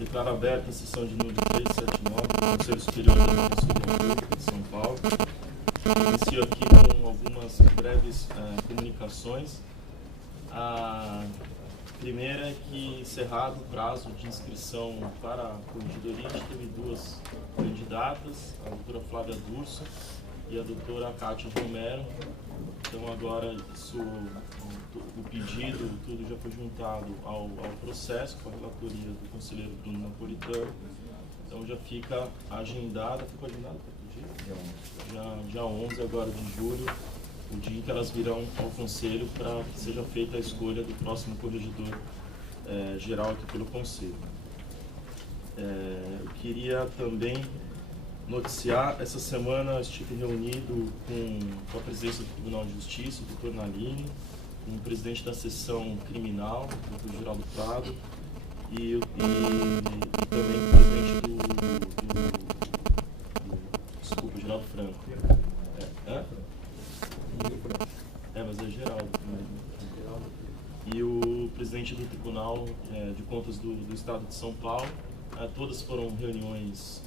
Declaro aberta a sessão de número 379 do Conselho Superior da Defensoria Pública de São Paulo. Inicio aqui com algumas breves comunicações. A primeira é que, encerrado o prazo de inscrição para a corregedoria, a gente teve duas candidatas, a doutora Flávia Durso e a doutora Cátia Romero. Então agora o pedido, tudo já foi juntado ao processo com a relatoria do conselheiro Bruno Napolitano. Então já fica agendada, ficou agendada para dia 11 agora de julho, o dia em que elas virão ao conselho para que seja feita a escolha do próximo corregedor geral aqui pelo conselho. Eu queria também noticiar, essa semana eu estive reunido com a presidência do Tribunal de Justiça, o doutor Naline, com o presidente da seção criminal, o doutor Geraldo Prado, e também com o presidente desculpa, Geraldo Franco. Mas é Geraldo. E o presidente do Tribunal de Contas do Estado de São Paulo. Todas foram reuniões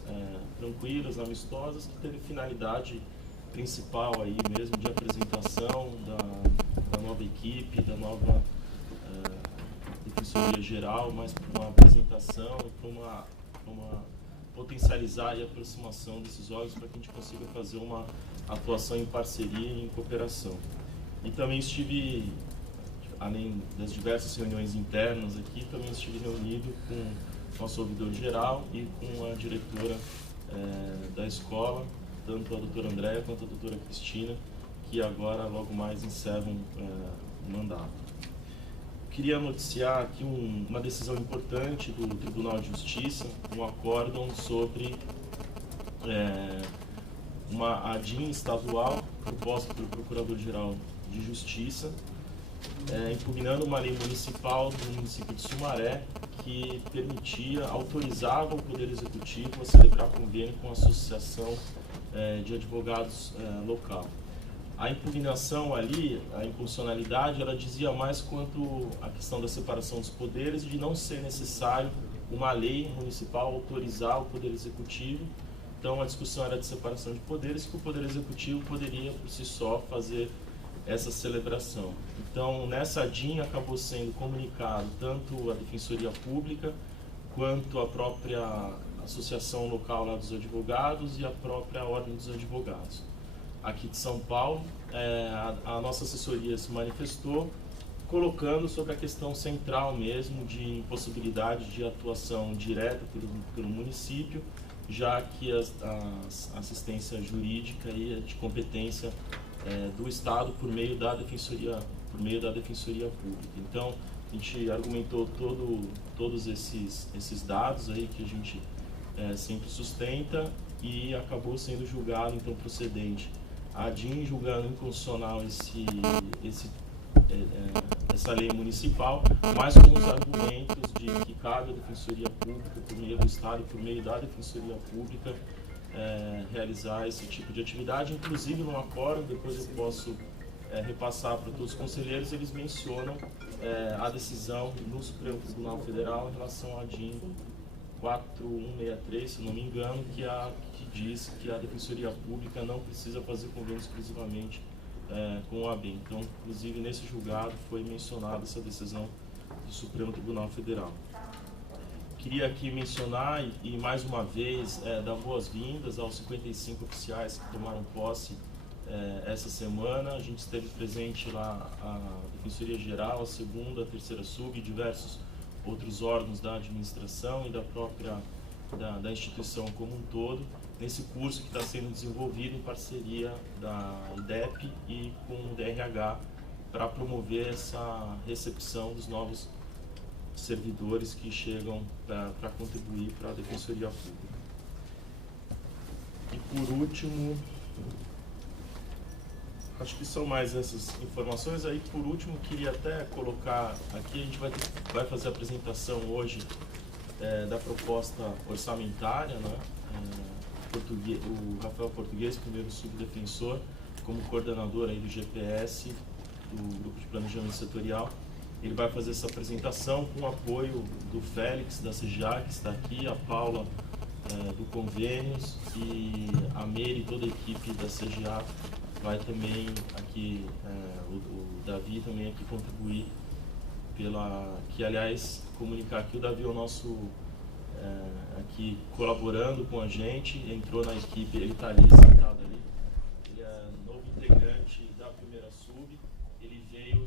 tranquilas, amistosas, que teve finalidade principal aí mesmo de apresentação da nova equipe, da nova Defensoria Geral, mas para uma apresentação, para uma potencializar e aproximação desses órgãos para que a gente consiga fazer uma atuação em parceria e em cooperação. E também estive, além das diversas reuniões internas aqui, também estive reunido com o nosso ouvidor-geral e com a diretora da escola, tanto a doutora Andréia quanto a doutora Cristina, que agora logo mais encerram o mandato. Queria noticiar aqui uma decisão importante do Tribunal de Justiça, um acórdão sobre uma ADIM estadual proposta pelo Procurador-Geral de Justiça, impugnando uma lei municipal do município de Sumaré que autorizava o Poder Executivo a celebrar convênio com a Associação de Advogados local. A impugnação ali, a inconstitucionalidade, ela dizia mais quanto à questão da separação dos poderes e de não ser necessário uma lei municipal autorizar o Poder Executivo. Então a discussão era de separação de poderes, que o Poder Executivo poderia por si só fazer essa celebração. Então nessa ADIM acabou sendo comunicado tanto a Defensoria Pública quanto a própria Associação Local lá dos Advogados e a própria Ordem dos Advogados. Aqui de São Paulo, a nossa assessoria se manifestou, colocando sobre a questão central mesmo de impossibilidade de atuação direta pelo município, já que a assistência jurídica e de competência do Estado por meio da Defensoria Pública. Então, a gente argumentou todos esses dados aí que a gente sempre sustenta e acabou sendo julgado então procedente a ADIM, julgando inconstitucional essa lei municipal, mas com os argumentos de que cabe à Defensoria Pública, por meio do Estado e por meio da Defensoria Pública, realizar esse tipo de atividade. Inclusive no acórdão, depois eu posso repassar para todos os conselheiros, eles mencionam a decisão no Supremo Tribunal Federal em relação à ADIM 4163, se não me engano, que diz que a Defensoria Pública não precisa fazer convênio exclusivamente com o AB. Então, inclusive, nesse julgado foi mencionada essa decisão do Supremo Tribunal Federal. Queria aqui mencionar e mais uma vez dar boas-vindas aos 55 oficiais que tomaram posse essa semana. A gente esteve presente lá a Defensoria Geral, a segunda, a terceira sub e diversos outros órgãos da administração e da própria da instituição como um todo, nesse curso que está sendo desenvolvido em parceria da IDEP e com o DRH para promover essa recepção dos novos servidores que chegam para contribuir para a Defensoria Pública. E por último, acho que são mais essas informações. Aí, por último, queria até colocar aqui, a gente vai fazer a apresentação hoje da proposta orçamentária, né? O Rafael Português, primeiro subdefensor, como coordenador aí do GPS, do Grupo de Planejamento Setorial, Ele vai fazer essa apresentação com o apoio do Félix, da CGA, que está aqui, a Paula, do Convênios, e a Meire e toda a equipe da CGA vai também aqui, o Davi também aqui contribuir que aliás, comunicar aqui, o Davi é o nosso, aqui colaborando com a gente, entrou na equipe, ele está ali, sentado ali, ele é novo integrante da primeira sub, ele veio,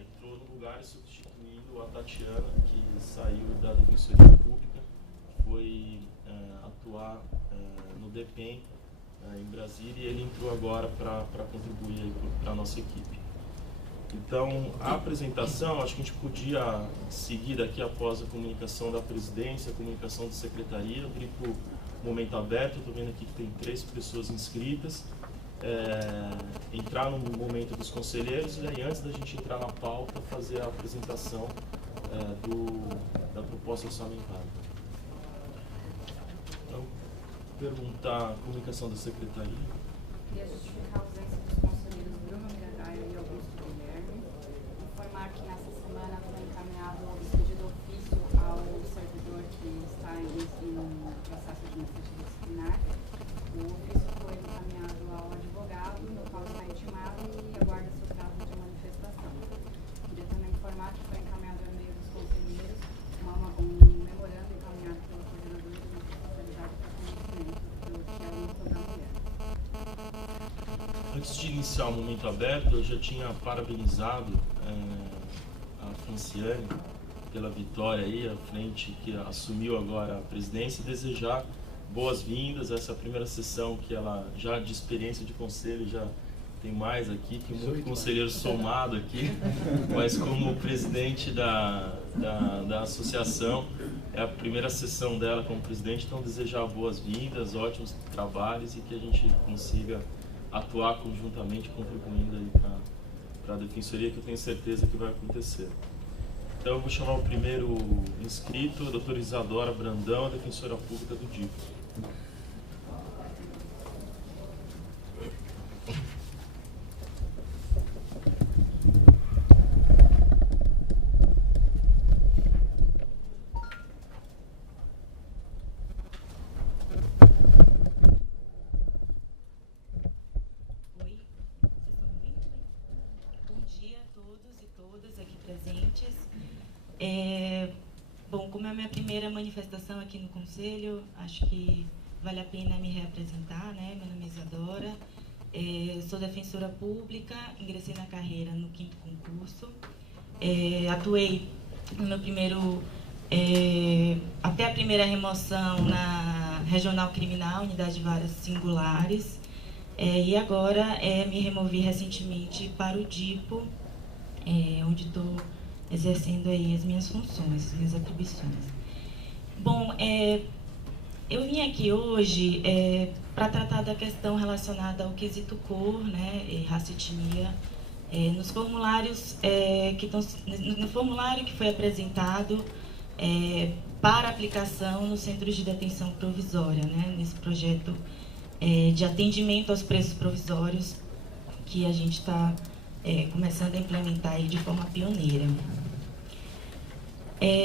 entrou no lugar substituindo a Tatiana, que saiu da Defensoria Pública, foi atuar no DEPEN, em Brasília, e ele entrou agora para contribuir para a nossa equipe. Então, a apresentação, acho que a gente podia seguir daqui após a comunicação da presidência, a comunicação da secretaria, abrir para o momento aberto. Estou vendo aqui que tem 3 pessoas inscritas. Entrar no momento dos conselheiros e aí, antes da gente entrar na pauta, fazer a apresentação da proposta orçamentária. Então, perguntar a comunicação da secretaria. Queria justificar a ausência dos conselheiros Bruno Miragaia e Augusto Guilherme. Informar que nessa semana foi encaminhado o pedido ofício ao servidor que está em processo administrativo disciplinar. O ofício foi encaminhado ao advogado, no qual está intimado e aguarda seu prazo de manifestação. Queria também informar que foi encaminhado ao e-mail dos conselheiros um memorando encaminhado pelo coordenador de responsabilidade para conhecimento, que é o Núcleo da Mulher. Antes de iniciar o momento aberto, eu já tinha parabenizado a Franciane pela vitória aí, à frente, que assumiu agora a presidência, e desejar boas-vindas. Essa é a primeira sessão que ela, já de experiência de conselho, já tem mais aqui, tem muito conselheiro somado aqui, mas como presidente da associação, é a primeira sessão dela como presidente, então desejar boas-vindas, ótimos trabalhos e que a gente consiga atuar conjuntamente, contribuindo aí para a Defensoria, que eu tenho certeza que vai acontecer. Então eu vou chamar o primeiro inscrito, a doutora Isadora Brandão, a Defensora Pública do DIF. Bom, como é a minha primeira manifestação aqui no Conselho, acho que vale a pena me reapresentar, né? Meu nome é Isadora, sou defensora pública, ingressei na carreira no 5º concurso, atuei no meu primeiro, até a primeira remoção na Regional Criminal, Unidade de Varas Singulares, e agora me removi recentemente para o DIPO, onde estou exercendo aí as minhas funções, as minhas atribuições. Bom, eu vim aqui hoje para tratar da questão relacionada ao quesito cor, né, e raça e etnia, nos formulários no formulário que foi apresentado para aplicação nos centros de detenção provisória, né, nesse projeto de atendimento aos presos provisórios que a gente está começando a implementar aí de forma pioneira.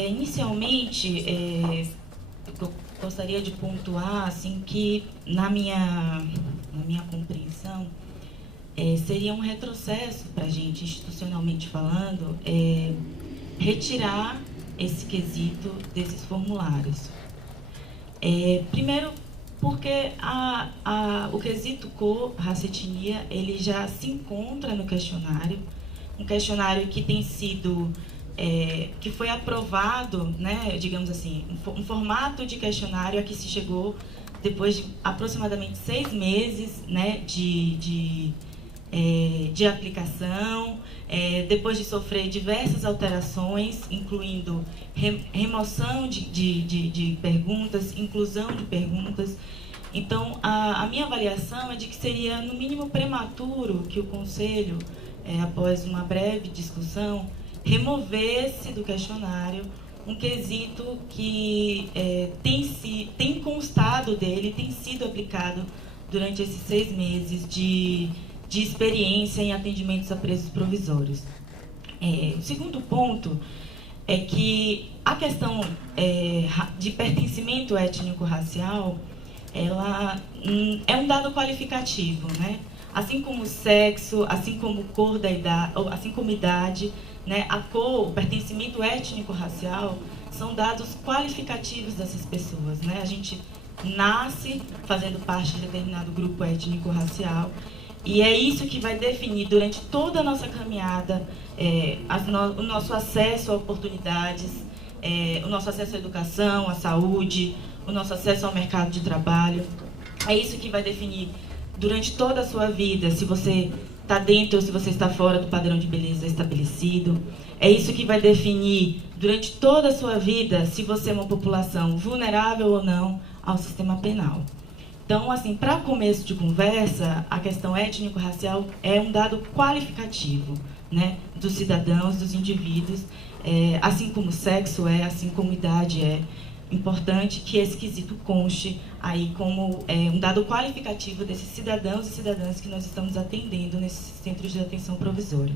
Inicialmente, eu gostaria de pontuar assim, que, na minha compreensão, seria um retrocesso para a gente, institucionalmente falando, retirar esse quesito desses formulários. Primeiro, porque o quesito cor, raça e etnia, ele já se encontra no questionário, um questionário que tem sido, que foi aprovado, né, digamos assim, um formato de questionário a que se chegou depois de aproximadamente 6 meses, né, de aplicação, depois de sofrer diversas alterações, incluindo remoção de perguntas, inclusão de perguntas. Então, a minha avaliação é de que seria, no mínimo, prematuro que o Conselho, após uma breve discussão, removesse do questionário um quesito que tem constado dele, tem sido aplicado durante esses 6 meses de experiência em atendimentos a presos provisórios. O segundo ponto é que a questão de pertencimento étnico-racial, ela é um dado qualificativo, né? Assim como sexo, assim como cor da idade, assim como idade, né? A cor, o pertencimento étnico-racial são dados qualificativos dessas pessoas, né? A gente nasce fazendo parte de determinado grupo étnico-racial e é isso que vai definir durante toda a nossa caminhada o nosso acesso a oportunidades, o nosso acesso à educação, à saúde, o nosso acesso ao mercado de trabalho. É isso que vai definir durante toda a sua vida se você está dentro ou se você está fora do padrão de beleza estabelecido. É isso que vai definir durante toda a sua vida se você é uma população vulnerável ou não ao sistema penal. Então, assim, para começo de conversa, a questão étnico-racial é um dado qualificativo, né, dos cidadãos, dos indivíduos, assim como sexo assim como idade é. Importante que esse quesito conste aí como um dado qualificativo desses cidadãos e cidadãs que nós estamos atendendo nesses centros de atenção provisória.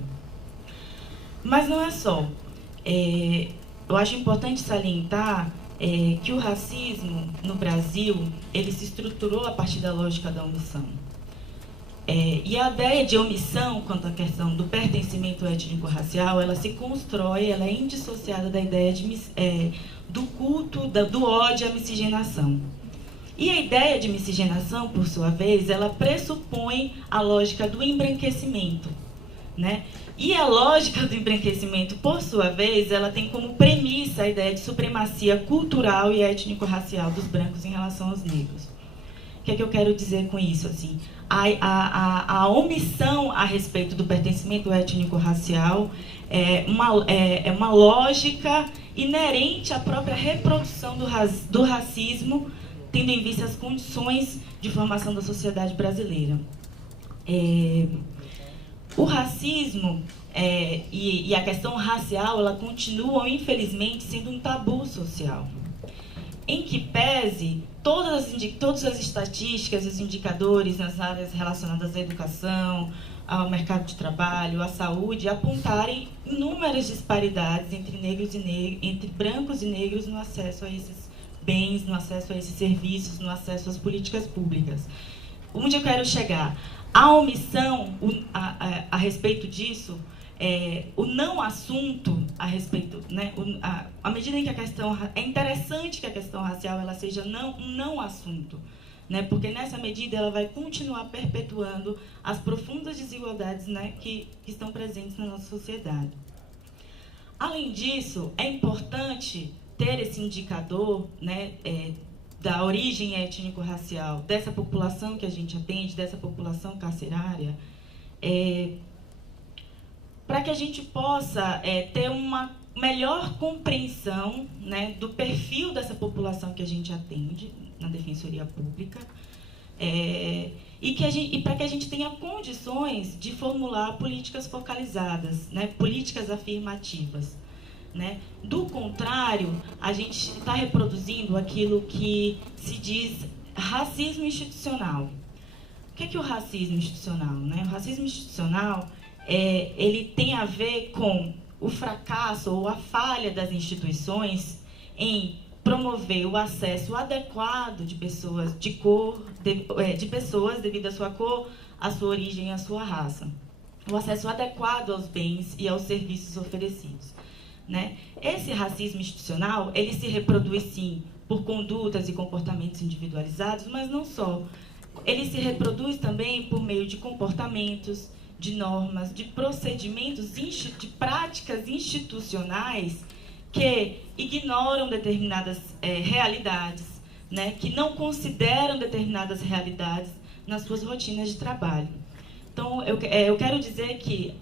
Mas não é só. Eu acho importante salientar que o racismo no Brasil, ele se estruturou a partir da lógica da omissão. E a ideia de omissão quanto à questão do pertencimento étnico-racial, ela se constrói, ela é indissociada da ideia do culto, do ódio à miscigenação. E a ideia de miscigenação, por sua vez, ela pressupõe a lógica do embranquecimento, né? E a lógica do embranquecimento, por sua vez, ela tem como premissa a ideia de supremacia cultural e étnico-racial dos brancos em relação aos negros. O que é que eu quero dizer com isso? Assim, a omissão a respeito do pertencimento étnico-racial é uma lógica inerente à própria reprodução do racismo, tendo em vista as condições de formação da sociedade brasileira. O racismo e a questão racial, ela continuam, infelizmente, sendo um tabu social. Em que pese todas as estatísticas e os indicadores nas áreas relacionadas à educação, ao mercado de trabalho, à saúde, apontarem inúmeras disparidades entre brancos e negros no acesso a esses bens, no acesso a esses serviços, no acesso às políticas públicas. Onde eu quero chegar? A omissão a respeito disso, o não assunto a respeito, né, à medida em que a questão... É interessante que a questão racial ela seja um não assunto, né, porque nessa medida ela vai continuar perpetuando as profundas desigualdades, né, que estão presentes na nossa sociedade. Além disso, é importante ter esse indicador, né, da origem étnico-racial dessa população que a gente atende, dessa população carcerária, para que a gente possa ter uma melhor compreensão, né, do perfil dessa população que a gente atende na Defensoria Pública, e para que a gente tenha condições de formular políticas focalizadas, né, políticas afirmativas. Né? Do contrário, a gente está reproduzindo aquilo que se diz racismo institucional. O que é o racismo institucional? Né? O racismo institucional ele tem a ver com o fracasso ou a falha das instituições em promover o acesso adequado de pessoas de cor, de pessoas devido à sua cor, à sua origem e à sua raça. O acesso adequado aos bens e aos serviços oferecidos. Né? Esse racismo institucional, ele se reproduz, sim, por condutas e comportamentos individualizados, mas não só. Ele se reproduz também por meio de comportamentos, de normas, de procedimentos, de práticas institucionais que ignoram determinadas realidades, né? Que não consideram determinadas realidades nas suas rotinas de trabalho. Então, eu quero dizer que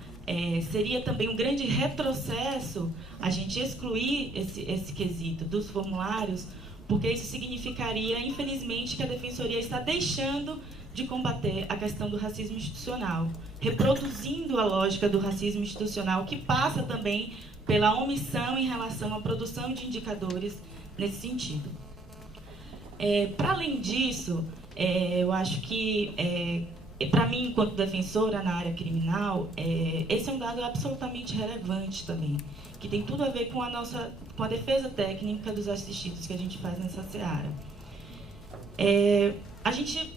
seria também um grande retrocesso a gente excluir esse quesito dos formulários, porque isso significaria, infelizmente, que a Defensoria está deixando de combater a questão do racismo institucional, reproduzindo a lógica do racismo institucional, que passa também pela omissão em relação à produção de indicadores nesse sentido. Para além disso, eu acho que para mim, enquanto defensora na área criminal, esse é um dado absolutamente relevante também, que tem tudo a ver com a defesa técnica dos assistidos que a gente faz nessa seara. A gente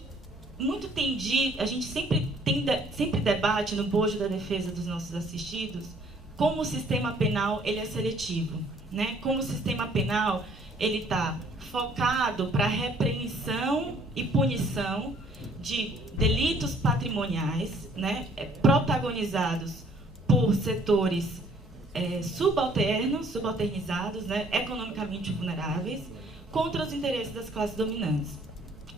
sempre debate no bojo da defesa dos nossos assistidos como o sistema penal ele é seletivo, né? Como o sistema penal ele está focado para repreensão e punição de delitos patrimoniais, né, protagonizados por setores subalternizados, né, economicamente vulneráveis, contra os interesses das classes dominantes.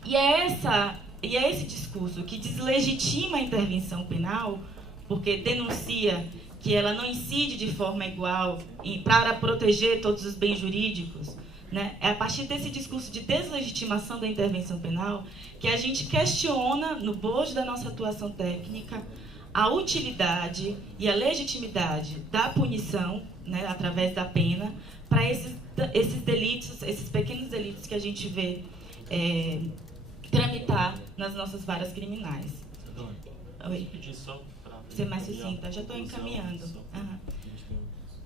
E é esse discurso que deslegitima a intervenção penal, porque denuncia que ela não incide de forma igual para proteger todos os bens jurídicos, né? É a partir desse discurso de deslegitimação da intervenção penal que a gente questiona, no bojo da nossa atuação técnica, a utilidade e a legitimidade da punição, né, através da pena, para esses delitos, esses pequenos delitos que a gente vê tramitar nas nossas varas criminais. Oi. Ser mais sucinta, já estou encaminhando.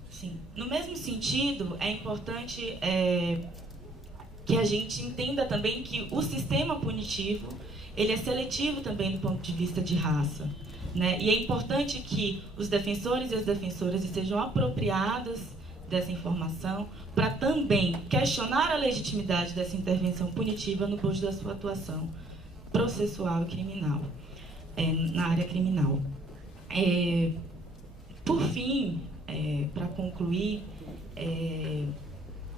Sim. No mesmo sentido, é importante que a gente entenda também que o sistema punitivo ele é seletivo também do ponto de vista de raça, né? E é importante que os defensores e as defensoras sejam apropriadas dessa informação para também questionar a legitimidade dessa intervenção punitiva no bojo da sua atuação processual e criminal, na área criminal. Por fim, para concluir,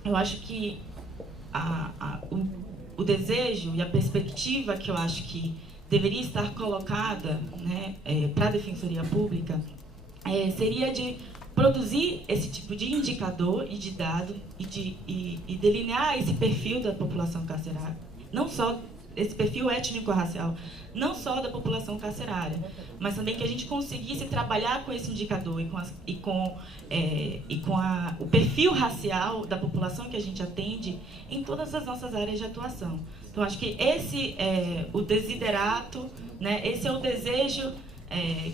eu acho que o desejo e a perspectiva que eu acho que deveria estar colocada, né, para a Defensoria Pública seria de produzir esse tipo de indicador e de dado e delinear esse perfil da população carcerária, não só esse perfil étnico-racial, não só da população carcerária, mas também que a gente conseguisse trabalhar com esse indicador e com o perfil racial da população que a gente atende em todas as nossas áreas de atuação. Então, acho que esse é o desiderato, né? Esse é o desejo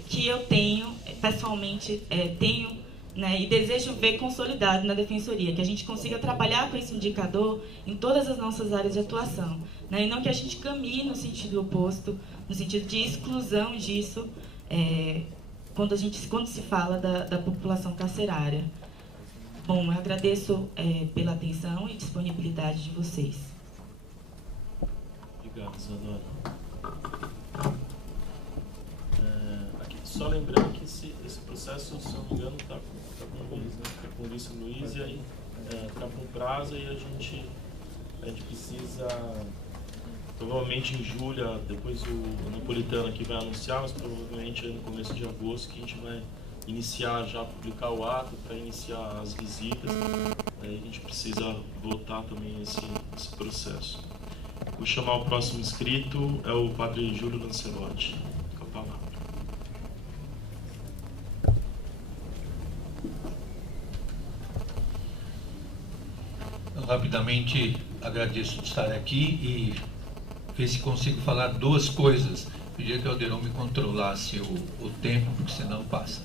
que eu tenho, pessoalmente, né, e desejo ver consolidado na Defensoria, que a gente consiga trabalhar com esse indicador em todas as nossas áreas de atuação, né, e não que a gente caminhe no sentido oposto, no sentido de exclusão disso, quando se fala da população carcerária. Bom, eu agradeço pela atenção e disponibilidade de vocês. Obrigado, Isadora. Só lembrando que esse processo, se não me engano, está com o Luiz, né? Está com o Luiz e aí está com prazo e a gente precisa, provavelmente em julho, depois o Napolitano aqui vai anunciar, mas provavelmente aí no começo de agosto que a gente vai iniciar já, publicar o ato para iniciar as visitas. Aí a gente precisa votar também esse processo. Vou chamar o próximo inscrito, é o padre Júlio Lancelotti. Com a palavra. Rapidamente agradeço de estar aqui e ver se consigo falar duas coisas. Pedia que o Alderon me controlasse o tempo, porque senão passa.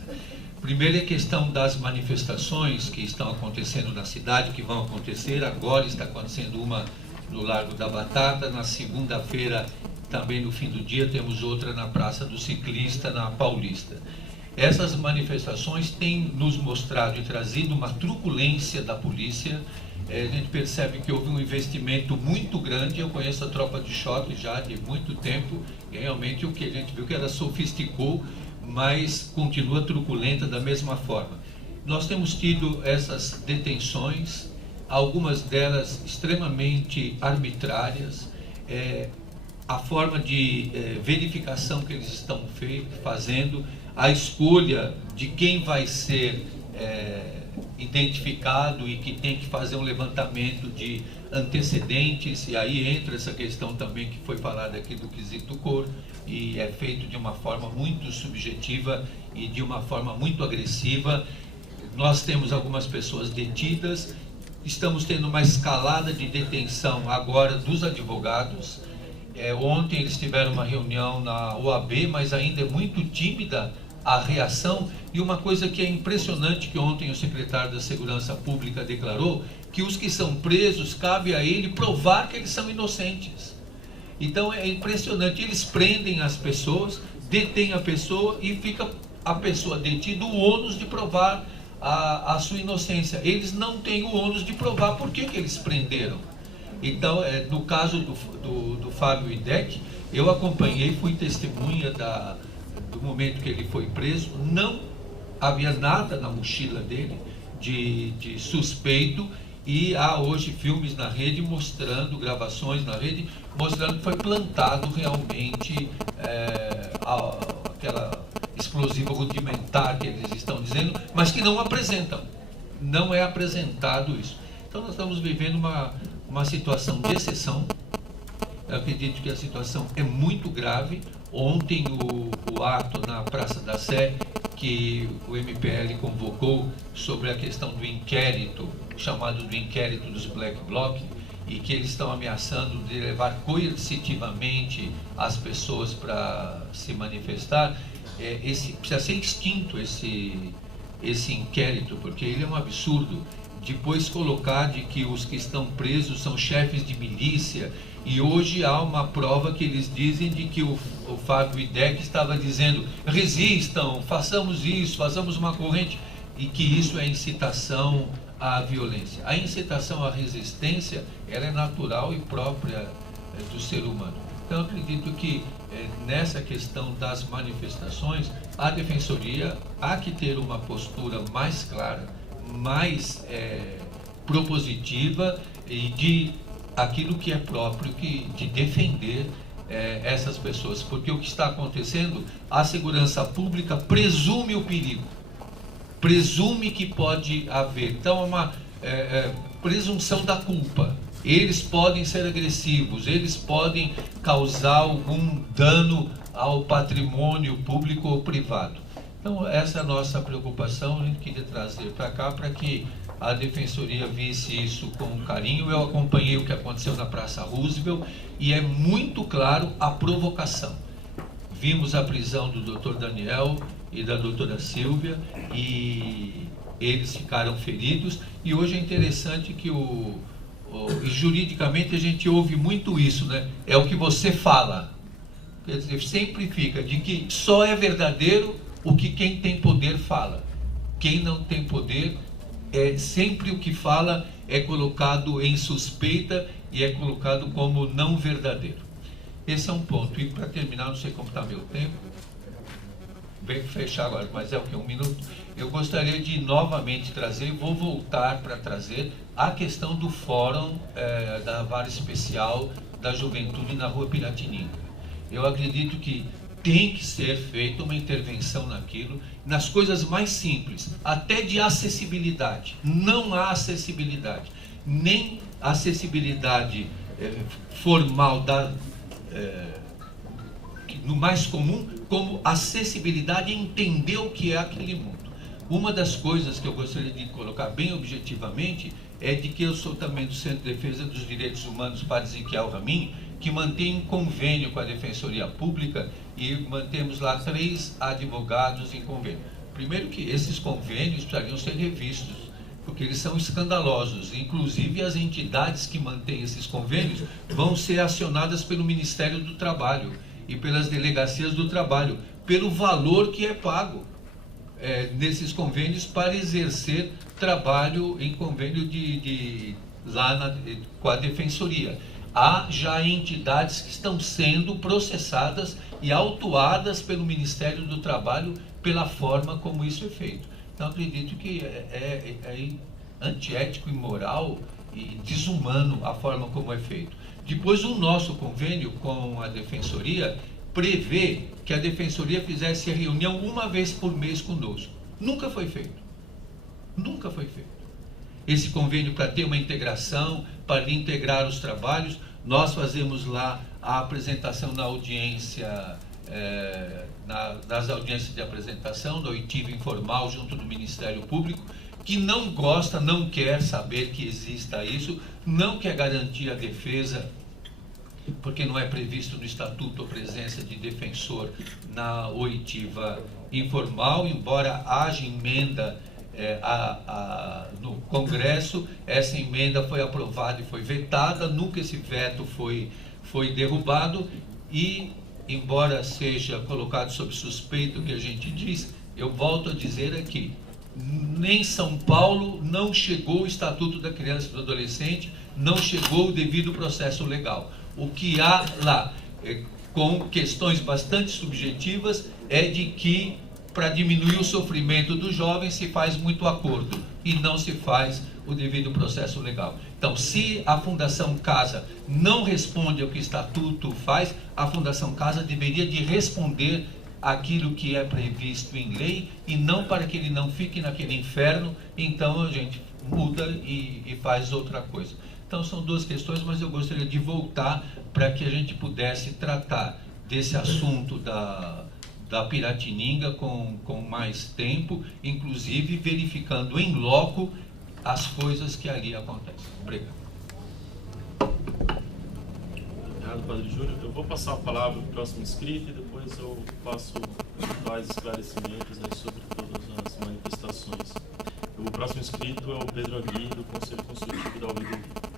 Primeiro é a questão das manifestações que estão acontecendo na cidade, que vão acontecer. Agora está acontecendo uma no Largo da Batata, na segunda-feira, também no fim do dia, temos outra na Praça do Ciclista, na Paulista. Essas manifestações têm nos mostrado e trazido uma truculência da polícia. A gente percebe que houve um investimento muito grande. Eu conheço a tropa de choque já de muito tempo, e realmente o que a gente viu que ela sofisticou, mas continua truculenta da mesma forma. Nós temos tido essas detenções, algumas delas extremamente arbitrárias, a forma de verificação que eles estão fazendo, a escolha de quem vai ser identificado e que tem que fazer um levantamento de antecedentes, e aí entra essa questão também que foi falada aqui do quesito cor, e é feito de uma forma muito subjetiva e de uma forma muito agressiva. Nós temos algumas pessoas detidas, estamos tendo uma escalada de detenção agora dos advogados. Ontem eles tiveram uma reunião na OAB, mas ainda é muito tímida a reação. E uma coisa que é impressionante, que ontem o secretário da Segurança Pública declarou, que os que são presos, cabe a ele provar que eles são inocentes. Então é impressionante, eles prendem as pessoas, detêm a pessoa e fica a pessoa detida o ônus de provar a sua inocência. Eles não têm o ônus de provar por que eles prenderam. Então, no caso do Fábio Idec, eu acompanhei, fui testemunha do momento que ele foi preso. Não havia nada na mochila dele de suspeito, e há hoje filmes na rede mostrando, gravações na rede, mostrando que foi plantado realmente aquela explosivo rudimentar que eles estão dizendo, mas que não apresentam. Não é apresentado isso. Então nós estamos vivendo uma situação de exceção. Eu acredito que a situação é muito grave. Ontem o ato na Praça da Sé, que o MPL convocou sobre a questão do inquérito, chamado do inquérito dos Black Bloc, e que eles estão ameaçando de levar coercitivamente as pessoas para se manifestar, precisa ser extinto esse inquérito, porque ele é um absurdo. Depois colocar de que os que estão presos são chefes de milícia, e hoje há uma prova que eles dizem de que o Fábio Idec estava dizendo: resistam, façamos isso, façamos uma corrente, e que isso é incitação à violência. A incitação à resistência, ela é natural e própria do ser humano. Então eu acredito que nessa questão das manifestações, a Defensoria há que ter uma postura mais clara, mais propositiva, e de aquilo que é próprio, de defender essas pessoas, porque o que está acontecendo, a segurança pública presume o perigo, presume que pode haver, então é uma presunção da culpa. Eles podem ser agressivos, eles podem causar algum dano ao patrimônio público ou privado. Então essa é a nossa preocupação, a gente queria trazer para cá para que a Defensoria visse isso com carinho. Eu acompanhei o que aconteceu na Praça Roosevelt e é muito claro a provocação. Vimos a prisão do Dr. Daniel e da doutora Silvia, e eles ficaram feridos, e hoje é interessante que juridicamente a gente ouve muito isso, né? É o que você fala. Quer dizer, sempre fica de que só é verdadeiro o que quem tem poder fala. Quem não tem poder, sempre o que fala é colocado em suspeita e é colocado como não verdadeiro. Esse é um ponto. E para terminar, não sei como está meu tempo, bem fechar agora, mas é o que? 1 minuto? Eu gostaria de novamente trazer, vou voltar para trazer a questão do fórum da Vara Especial da Juventude na Rua Piratininga. Eu acredito que tem que ser feita uma intervenção naquilo, nas coisas mais simples, até de acessibilidade. Não há acessibilidade, nem acessibilidade formal no mais comum, como acessibilidade em entender o que é aquele mundo. Uma das coisas que eu gostaria de colocar bem objetivamente é de que eu sou também do Centro de Defesa dos Direitos Humanos Padre Ezequiel Ramin, que mantém um convênio com a Defensoria Pública, e mantemos lá 3 advogados em convênio. Primeiro que esses convênios precisariam ser revistos, porque eles são escandalosos. Inclusive as entidades que mantêm esses convênios vão ser acionadas pelo Ministério do Trabalho e pelas delegacias do trabalho, pelo valor que é pago nesses convênios para exercer trabalho em convênio com a Defensoria. Há já entidades que estão sendo processadas e autuadas pelo Ministério do Trabalho pela forma como isso é feito. Então acredito que é antiético, imoral e desumano a forma como é feito. Depois, o nosso convênio com a Defensoria prevê que a Defensoria fizesse reunião 1 vez por mês conosco. Nunca foi feito. Nunca foi feito. Esse convênio, para ter uma integração, para integrar os trabalhos, nós fazemos lá a apresentação na audiência, nas audiências de apresentação, da oitiva informal junto do Ministério Público, que não gosta, não quer saber que exista isso, não quer garantir a defesa porque não é previsto no Estatuto a presença de defensor na oitiva informal, embora haja emenda no Congresso. Essa emenda foi aprovada e foi vetada, nunca esse veto foi derrubado, e embora seja colocado sob suspeito o que a gente diz, eu volto a dizer aqui, nem São Paulo não chegou o Estatuto da Criança e do Adolescente, não chegou o devido processo legal. O que há lá, com questões bastante subjetivas, é de que para diminuir o sofrimento dos jovens se faz muito acordo e não se faz o devido processo legal. Então, se a Fundação Casa não responde ao que o Estatuto faz, a Fundação Casa deveria de responder aquilo que é previsto em lei, e não para que ele não fique naquele inferno. Então a gente muda e faz outra coisa. Então são duas questões, mas eu gostaria de voltar para que a gente pudesse tratar desse assunto da Piratininga com mais tempo, inclusive verificando em loco as coisas que ali acontecem. Obrigado. Obrigado, Padre Júnior. Eu vou passar a palavra para o próximo inscrito e depois eu faço mais esclarecimentos aí sobre todas as manifestações. O próximo inscrito é o Pedro Aguirre, do Conselho Consultivo da ouvidoria.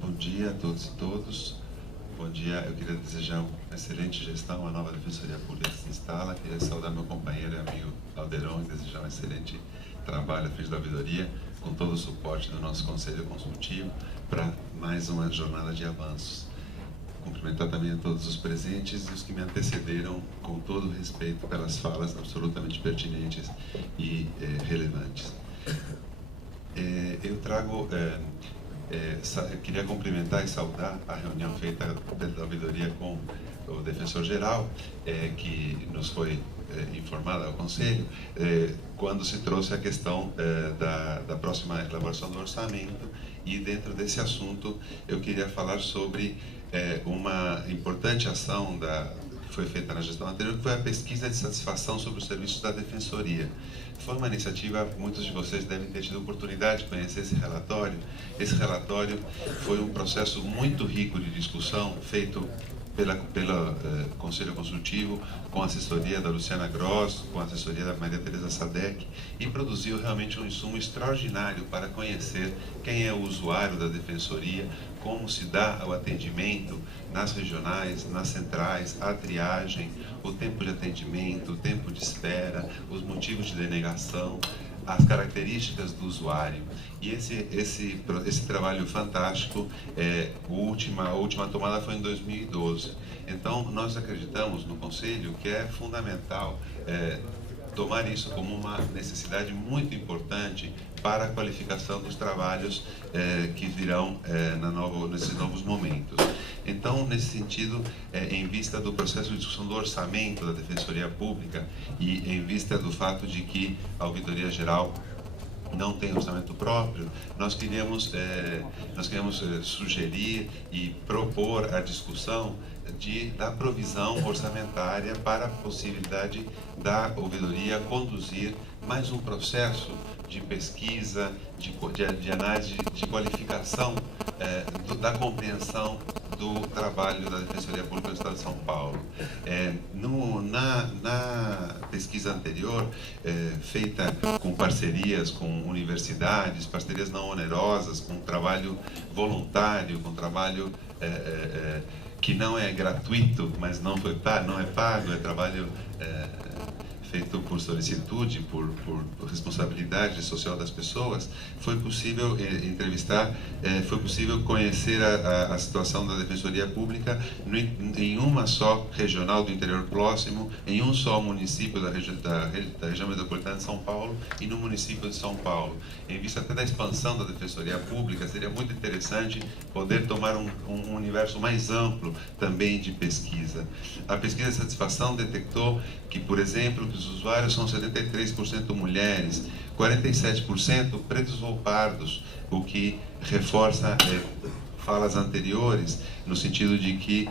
Bom dia a todos e todos. Bom dia, eu queria desejar uma excelente gestão, a nova Defensoria Pública que se instala. Queria saudar meu companheiro e amigo Alderon e desejar um excelente trabalho à frente da ouvidoria, com todo o suporte do nosso Conselho Consultivo para mais uma jornada de avanços. Cumprimentar também a todos os presentes e os que me antecederam, com todo o respeito pelas falas absolutamente pertinentes e relevantes. Eu trago... eu queria cumprimentar e saudar a reunião feita da ouvidoria com o defensor-geral, que nos foi informada ao Conselho, quando se trouxe a questão da próxima elaboração do orçamento, e dentro desse assunto eu queria falar sobre uma importante ação que foi feita na gestão anterior, que foi a pesquisa de satisfação sobre os serviços da Defensoria. Foi uma iniciativa, muitos de vocês devem ter tido a oportunidade de conhecer esse relatório. Esse relatório foi um processo muito rico de discussão, feito pelo Conselho Consultivo, com a assessoria da Luciana Gross, com a assessoria da Maria Teresa Sadek, e produziu realmente um insumo extraordinário para conhecer quem é o usuário da Defensoria, como se dá o atendimento nas regionais, nas centrais, a triagem, o tempo de atendimento, o tempo de espera, os motivos de denegação, as características do usuário. E esse trabalho fantástico, a última tomada foi em 2012. Então, nós acreditamos no Conselho que é fundamental tomar isso como uma necessidade muito importante para a qualificação dos trabalhos que virão nesses novos momentos. Então, nesse sentido, em vista do processo de discussão do orçamento da Defensoria Pública e em vista do fato de que a Ouvidoria Geral não tem orçamento próprio, nós queríamos sugerir e propor a discussão da provisão orçamentária para a possibilidade da ouvidoria conduzir mais um processo de pesquisa, de análise, de qualificação da compreensão do trabalho da Defensoria Pública do Estado de São Paulo. Na pesquisa anterior, feita com parcerias com universidades, parcerias não onerosas, com trabalho voluntário, com trabalho que não é gratuito, mas não é pago, é trabalho feito por solicitude, por responsabilidade social das pessoas, foi possível entrevistar, foi possível conhecer a situação da Defensoria Pública em uma só regional do interior próximo, em um só município da região metropolitana de São Paulo e no município de São Paulo. Em vista até da expansão da Defensoria Pública, seria muito interessante poder tomar um universo mais amplo também de pesquisa. A pesquisa de satisfação detectou que, por exemplo, que os usuários são 73% mulheres, 47% pretos ou pardos, o que reforça falas anteriores, no sentido de que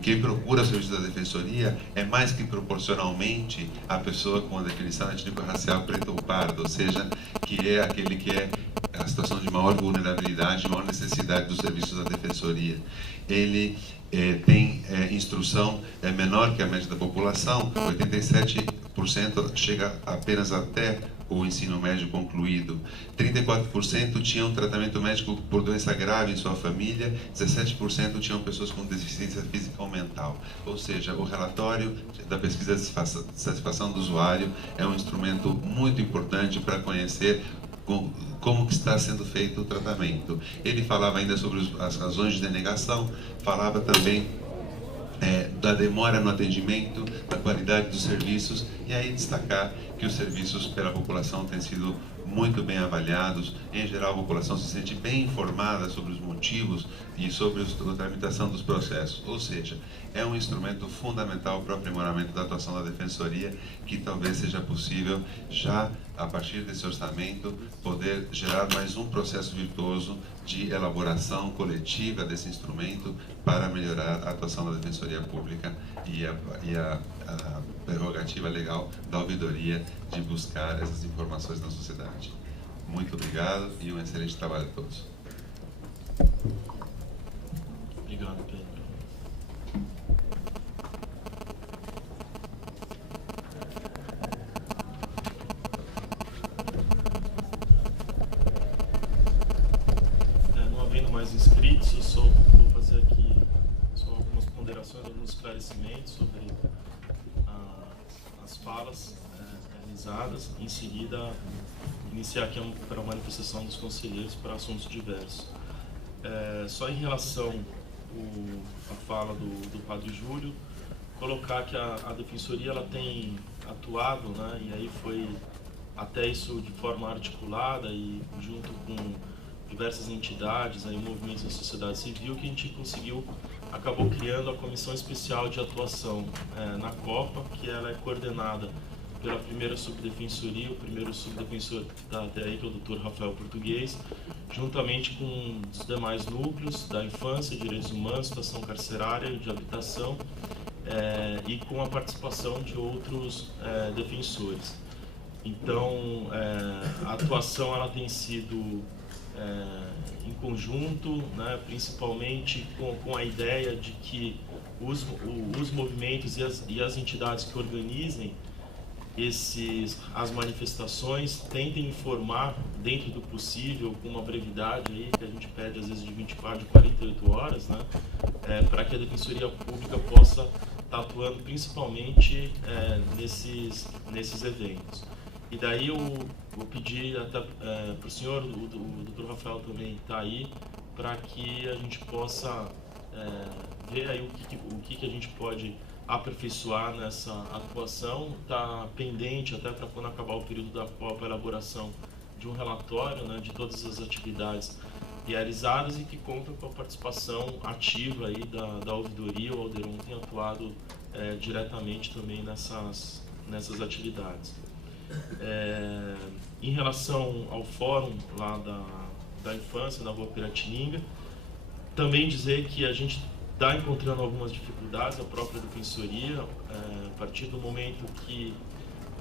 quem procura o serviço da Defensoria é mais que proporcionalmente a pessoa com a definição étnico-racial preta ou parda, ou seja, que é aquele que é a situação de maior vulnerabilidade, maior necessidade dos serviços da Defensoria. Ele tem instrução menor que a média da população, 87% chega apenas até o ensino médio concluído, 34% tinham tratamento médico por doença grave em sua família, 17% tinham pessoas com deficiência física ou mental. Ou seja, o relatório da pesquisa de satisfação do usuário é um instrumento muito importante para conhecer como que está sendo feito o tratamento. Ele falava ainda sobre as razões de denegação, falava também da demora no atendimento, da qualidade dos serviços, e aí destacar que os serviços pela população têm sido muito bem avaliados. Em geral, a população se sente bem informada sobre os motivos e sobre a tramitação dos processos. Ou seja, é um instrumento fundamental para o aprimoramento da atuação da Defensoria, que talvez seja possível, já a partir desse orçamento, poder gerar mais um processo virtuoso de elaboração coletiva desse instrumento para melhorar a atuação da Defensoria Pública e a prerrogativa legal da ouvidoria de buscar essas informações na sociedade. Muito obrigado e um excelente trabalho a todos. Obrigado, Pedro. Não havendo mais inscritos, eu só vou fazer aqui algumas ponderações, alguns esclarecimentos sobre as falas realizadas. Em seguida, iniciar aqui para a manifestação dos conselheiros para assuntos diversos. Só em relação à fala do Padre Júlio, colocar que a Defensoria ela tem atuado, né, e aí foi até isso de forma articulada e junto com diversas entidades, aí, movimentos da sociedade civil, que a gente acabou criando a Comissão Especial de Atuação na Copa, que ela é coordenada pela primeira subdefensoria, o primeiro subdefensor da TI, que é o Dr. Rafael Português, juntamente com os demais núcleos da infância, direitos humanos, situação carcerária e de habitação, e com a participação de outros defensores. Então, a atuação ela tem sido em conjunto, né, principalmente com a ideia de que os movimentos e as entidades que organizem as manifestações tentem informar dentro do possível, com uma brevidade aí, que a gente pede às vezes de 24 a 48 horas, né, para que a Defensoria Pública possa estar atuando principalmente nesses eventos. E daí eu vou pedir até para o senhor, o Dr. Rafael também está aí, para que a gente possa ver aí o que a gente pode aperfeiçoar nessa atuação. Está pendente até para quando acabar o período da Copa, a elaboração de um relatório, né, de todas as atividades realizadas e que conta com a participação ativa aí da ouvidoria. O Alderon tem atuado diretamente também nessas atividades. Em relação ao fórum lá da infância, da Rua Piratininga, também dizer que a gente está encontrando algumas dificuldades, a própria Defensoria, a partir do momento que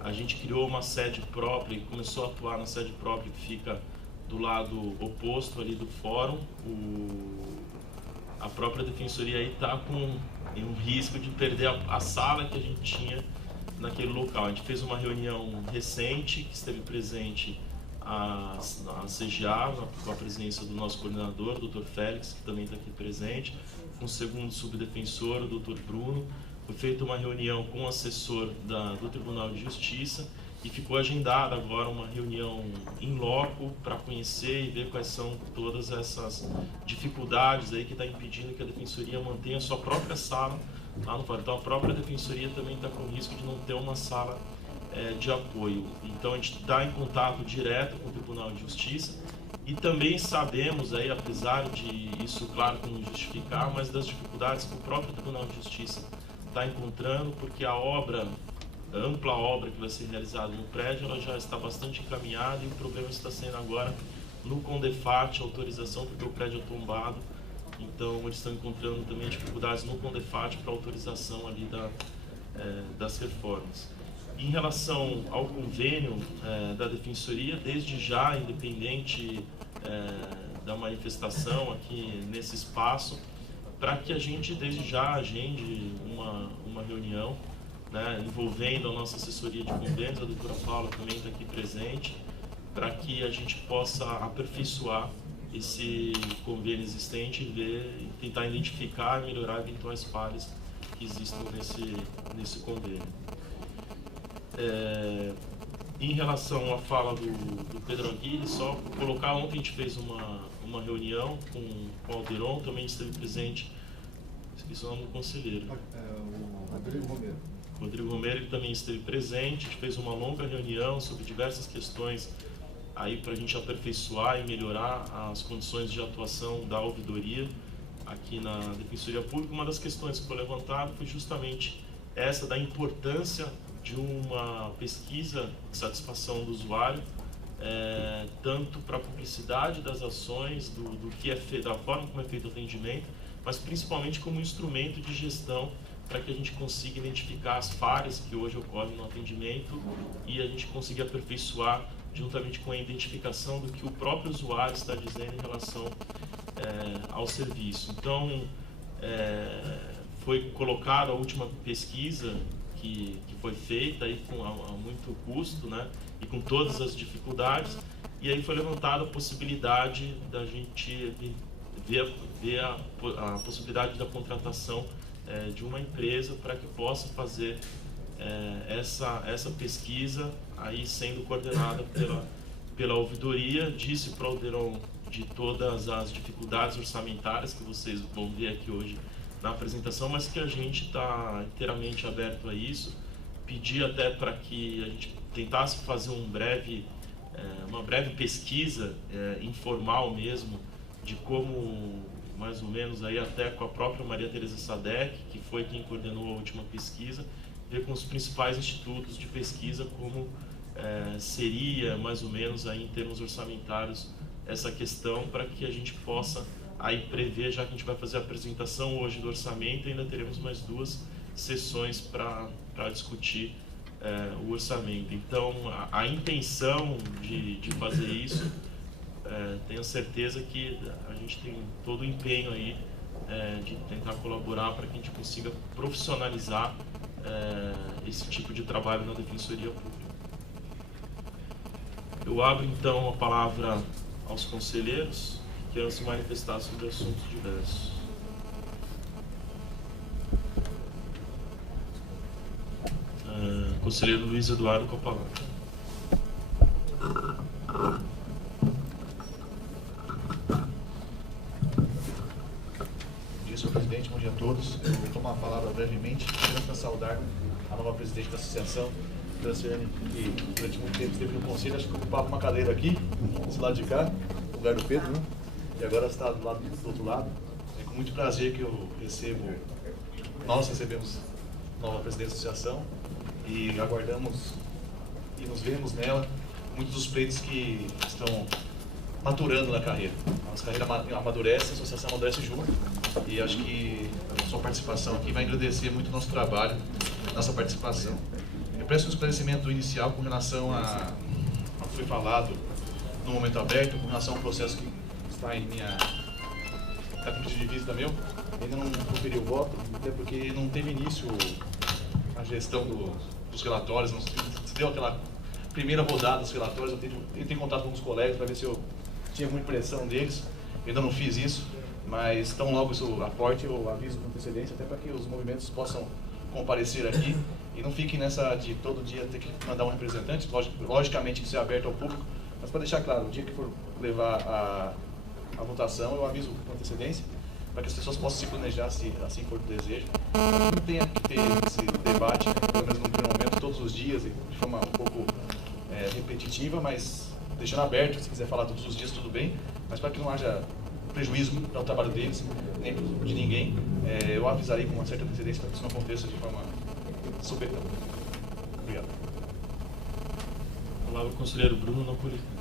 a gente criou uma sede própria e começou a atuar na sede própria que fica do lado oposto ali do fórum, a própria Defensoria aí está com um risco de perder a sala que a gente tinha naquele local. A gente fez uma reunião recente, que esteve presente a CGA, com a presença do nosso coordenador, o Dr. Félix, que também está aqui presente, com o segundo subdefensor, o Dr. Bruno. Foi feita uma reunião com o assessor do Tribunal de Justiça e ficou agendada agora uma reunião em loco para conhecer e ver quais são todas essas dificuldades aí que está impedindo que a Defensoria mantenha a sua própria sala lá no fórum. Então a própria Defensoria também está com risco de não ter uma sala de apoio. Então a gente está em contato direto com o Tribunal de Justiça e também sabemos aí, apesar de isso, claro, que não justificar, mas das dificuldades que o próprio Tribunal de Justiça está encontrando, porque a ampla obra que vai ser realizada no prédio, ela já está bastante encaminhada e o problema está sendo agora no Condefat autorização, porque o prédio é tombado, então eles estão encontrando também dificuldades no Condefat para autorização ali das reformas. Em relação ao convênio da Defensoria, desde já, independente da manifestação aqui nesse espaço, para que a gente desde já agende uma reunião, né, envolvendo a nossa assessoria de convênios, a doutora Paula também está aqui presente, para que a gente possa aperfeiçoar esse convênio existente e tentar identificar e melhorar eventuais falhas que existam nesse convênio. Em relação à fala do Pedro Aguirre, só colocar, ontem a gente fez uma reunião com o Alderon, também esteve presente, esqueci o nome do conselheiro. O Rodrigo Romero. Rodrigo Romero, ele também esteve presente, a gente fez uma longa reunião sobre diversas questões aí para a gente aperfeiçoar e melhorar as condições de atuação da ouvidoria aqui na Defensoria Pública. Uma das questões que foi levantada foi justamente essa da importância de uma pesquisa de satisfação do usuário, tanto para a publicidade das ações, do que é feito, da forma como é feito o atendimento, mas principalmente como instrumento de gestão para que a gente consiga identificar as falhas que hoje ocorrem no atendimento e a gente consiga aperfeiçoar juntamente com a identificação do que o próprio usuário está dizendo em relação ao serviço. Então, foi colocada a última pesquisa que foi feita aí a muito custo, né, e com todas as dificuldades, e aí foi levantada a possibilidade da gente ver a possibilidade da contratação de uma empresa para que possa fazer essa pesquisa aí sendo coordenada pela ouvidoria. Disse para o Alderon de todas as dificuldades orçamentárias que vocês vão ver aqui hoje na apresentação, mas que a gente está inteiramente aberto a isso. Pedi até para que a gente tentasse fazer uma breve pesquisa informal mesmo, de como, mais ou menos, aí até com a própria Maria Tereza Sadek, que foi quem coordenou a última pesquisa, ver com os principais institutos de pesquisa como seria, mais ou menos, aí em termos orçamentários, essa questão, para que a gente possa aí prever, já que a gente vai fazer a apresentação hoje do orçamento, ainda teremos mais 2 sessões para discutir o orçamento. Então, a intenção de fazer isso, tenho certeza que a gente tem todo o empenho aí de tentar colaborar para que a gente consiga profissionalizar esse tipo de trabalho na Defensoria Pública. Eu abro então a palavra aos conselheiros que queiram se manifestar sobre assuntos diversos. Conselheiro Luiz Eduardo com a palavra. Bom dia, senhor presidente, bom dia a todos. Eu vou tomar a palavra brevemente, para saudar a nova presidente da associação, Franciane, que durante muito tempo esteve no conselho, acho que ocupava uma cadeira aqui, desse lado de cá, no lugar do Pedro, né? E agora está do outro lado. É com muito prazer que eu nós recebemos a nova presidente da associação e aguardamos e nos vemos nela muitos dos pleitos que estão maturando na carreira. A nossa carreira amadurece, a associação amadurece junto, e acho que a sua participação aqui vai engrandecer muito o nosso trabalho, nossa participação. Eu presto um esclarecimento inicial com relação ao que foi falado no momento aberto, com relação ao processo que está em minha capítulo de vista meu. Ainda não conferi o voto, até porque não teve início a gestão dos relatórios, não se deu aquela primeira rodada dos relatórios. Eu tenho contato com os colegas para ver se eu tinha alguma impressão deles. Eu ainda não fiz isso, mas tão logo isso aporte, eu aviso com antecedência, até para que os movimentos possam comparecer aqui e não fiquem nessa de todo dia ter que mandar um representante. Logicamente que isso é aberto ao público, mas para deixar claro, o dia que for levar a votação, eu aviso com antecedência, para que as pessoas possam se planejar, se assim for do desejo. Não tenha que ter esse debate, pelo menos no primeiro momento, todos os dias, de forma um pouco repetitiva, mas deixando aberto, se quiser falar todos os dias, tudo bem, mas para que não haja prejuízo ao trabalho deles, nem de ninguém, eu avisarei com uma certa antecedência para que isso não aconteça de forma supetão. Obrigado. A palavra ao conselheiro Bruno Napolitano.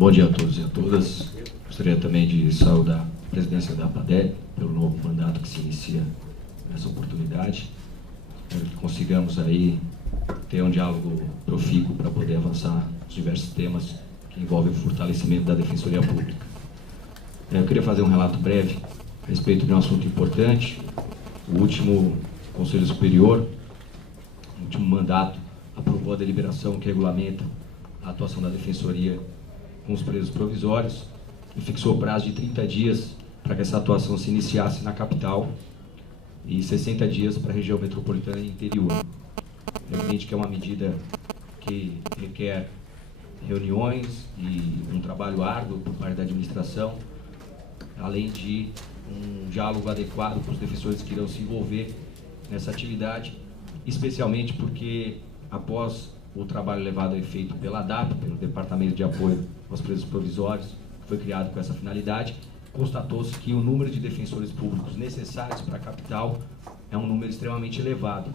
Bom dia a todos e a todas. Gostaria também de saudar a presidência da APADEP pelo novo mandato que se inicia nessa oportunidade. Espero que consigamos aí ter um diálogo profícuo para poder avançar os diversos temas que envolvem o fortalecimento da Defensoria Pública. Eu queria fazer um relato breve a respeito de um assunto importante. O último Conselho Superior, o último mandato, aprovou a deliberação que regulamenta a atuação da Defensoria com os presos provisórios e fixou prazo de 30 dias para que essa atuação se iniciasse na capital e 60 dias para a região metropolitana e interior. É evidente que é uma medida que requer reuniões e um trabalho árduo por parte da administração, além de um diálogo adequado com os defensores que irão se envolver nessa atividade, especialmente porque, após o trabalho levado a efeito pela DAP, pelo Departamento de Apoio aos Presos Provisórios, que foi criado com essa finalidade, constatou-se que o número de defensores públicos necessários para a capital é um número extremamente elevado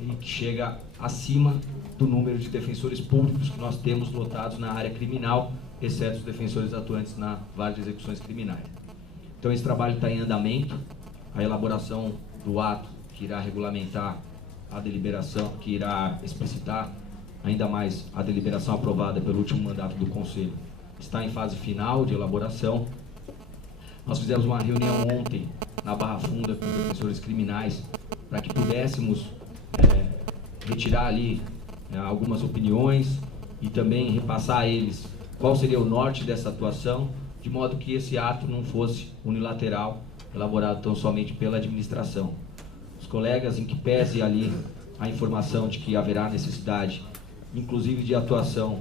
e que chega acima do número de defensores públicos que nós temos lotados na área criminal, exceto os defensores atuantes na vara de execuções criminais. Então esse trabalho está em andamento, a elaboração do ato que irá regulamentar a deliberação, que irá explicitar ainda mais a deliberação aprovada pelo último mandato do Conselho, está em fase final de elaboração. Nós fizemos uma reunião ontem na Barra Funda com os defensores criminais para que pudéssemos retirar ali algumas opiniões e também repassar a eles qual seria o norte dessa atuação, de modo que esse ato não fosse unilateral, elaborado tão somente pela administração. Os colegas, em que pese ali a informação de que haverá necessidade, inclusive de atuação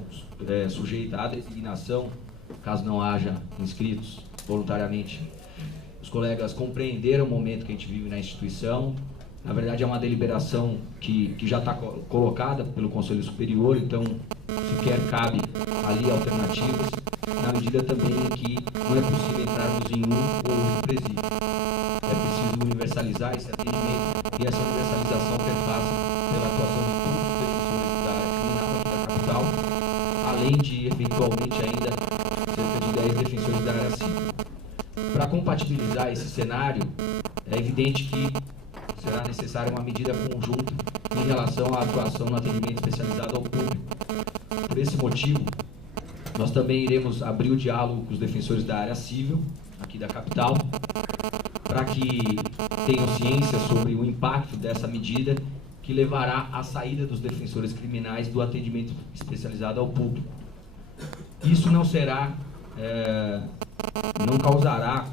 sujeita à designação, caso não haja inscritos voluntariamente, os colegas compreenderam o momento que a gente vive na instituição. Na verdade, é uma deliberação que já está colocada pelo Conselho Superior, então sequer cabe ali alternativas, na medida também em que não é possível entrarmos em um ou outro presídio. É preciso universalizar esse atendimento e essa universalização perpassa pela atuação de todos os defensores da área criminal aqui da capital, além de, eventualmente, ainda cerca de 10 defensores da área civil. Para compatibilizar esse cenário, é evidente que será necessária uma medida conjunta em relação à atuação no atendimento especializado ao público. Por esse motivo, nós também iremos abrir o diálogo com os defensores da área civil, aqui da capital, para que tenham ciência sobre o impacto dessa medida que levará à saída dos defensores criminais do atendimento especializado ao público. Isso não será, não causará